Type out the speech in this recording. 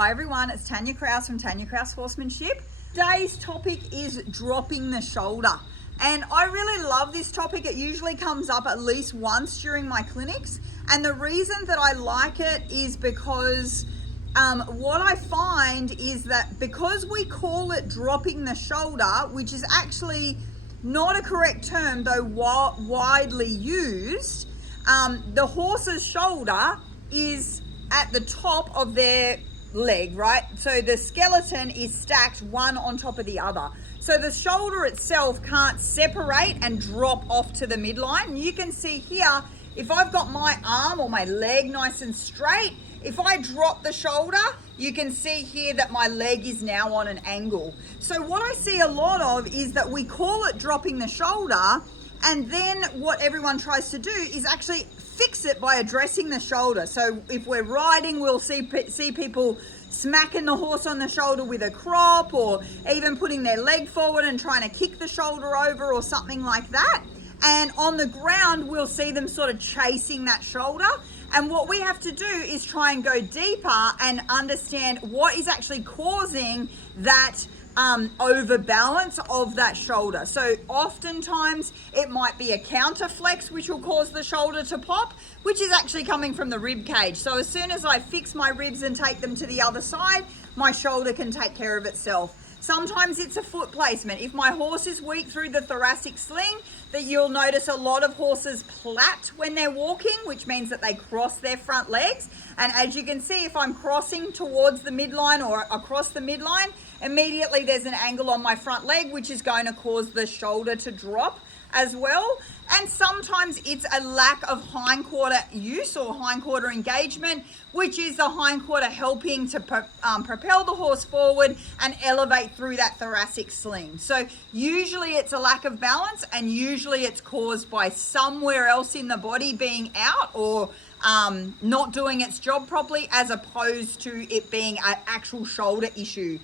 Hi everyone, it's Tanya Kraus from Tanya Kraus Horsemanship. Today's topic is dropping the shoulder. And I really love this topic. It usually comes up at least once during my clinics. And the reason that I like it is because what I find is that because we call it dropping the shoulder, which is actually not a correct term, though widely used, the horse's shoulder is at the top of their leg, right? So the skeleton is stacked one on top of the other. So the shoulder itself can't separate and drop off to the midline. You can see here, if I've got my arm or my leg nice and straight, if I drop the shoulder, you can see here that my leg is now on an angle. So what I see a lot of is that we call it dropping the shoulder, and then what everyone tries to do is actually fix it by addressing the shoulder. So if we're riding, we'll see people smacking the horse on the shoulder with a crop, or even putting their leg forward and trying to kick the shoulder over or something like that. And on the ground, we'll see them sort of chasing that shoulder. And what we have to do is try and go deeper and understand what is actually causing that overbalance of that shoulder. So oftentimes it might be a counter flex, which will cause the shoulder to pop, which is actually coming from the rib cage. So as soon as I fix my ribs and take them to the other side, my shoulder can take care of itself. Sometimes it's a foot placement. If my horse is weak through the thoracic sling, that you'll notice a lot of horses plat when they're walking, which means that they cross their front legs. And as you can see, if I'm crossing towards the midline or across the midline, immediately there's an angle on my front leg, which is going to cause the shoulder to drop as well. And sometimes it's a lack of hindquarter use or hindquarter engagement, which is the hindquarter helping to propel the horse forward and elevate through that thoracic sling. So usually it's a lack of balance, and usually it's caused by somewhere else in the body being out or not doing its job properly, as opposed to it being an actual shoulder issue.